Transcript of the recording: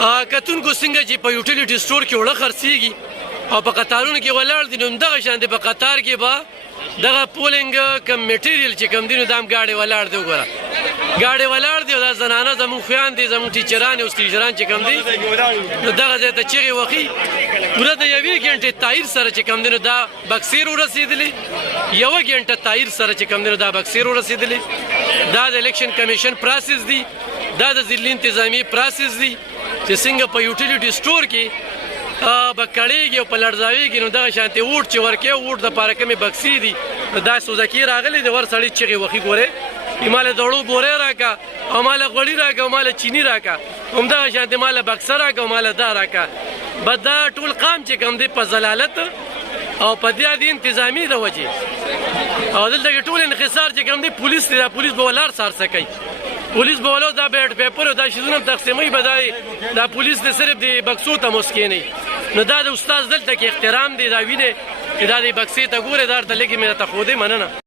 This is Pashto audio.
کتونکو څنګه چې په یوټیلیټي سټور کې وړه خرڅېږي او په قطارونو کې ولاړ دي، نو همدغه شان دی په قطار کې به دغه پولینګ کم میټیریل چې کم دي نو دا هم ګاډې ولاړ دی. وګوره ګاډې ولاړ دي او دا زنانه زموږ خویان دي، زموږ ټیچران او سټیجران چې کم دي نو دغه ځای ته چغې وهي. پوره د یوې ګنټې تایر سره چې کم دي نو دا بکسیر ورسېدلي، یوه ګنټه تایر سره چې کم دي نو دا بکسیر ورسېدلي. دا د الیکشن کمیشن پروسس دی، دا د ضلعي انتظامیې پروسس دی چې څنګه په یوټیلیټي سټور کې به کړېږي او په لړزاوېږي. نو دغه شانتې ووټ چې ورکوي ووټ دپاره کومې بکسې دي نو دا سوزکي راغلي دي، ور سړي چغې وهي. ګورې ماله دړو بورې راکړه او ماله غوړي راکړه او ماله چیني راکړه، همدغه شانتې ماله بکسه راکړه او ماله دا راکړه. بس دا ټول قام چې کوم دی په ضلالت او په دې د انتظامي د وجې او دلته کې ټول انحصار چې کوم دی پولیس دی، دا پولیس به ولاړ سارسه کوي، پولیس به ولو دا بیټ پیپر او دا شیزونه تقسیموي، به دا پولیس د صرف د بکسو ته مسکینوي. نو دا د استاد دلته کې احترام دی، دا وینې چې دا د بکسې ته ګورې دا ورته لږې مې درته ښودې. مننه.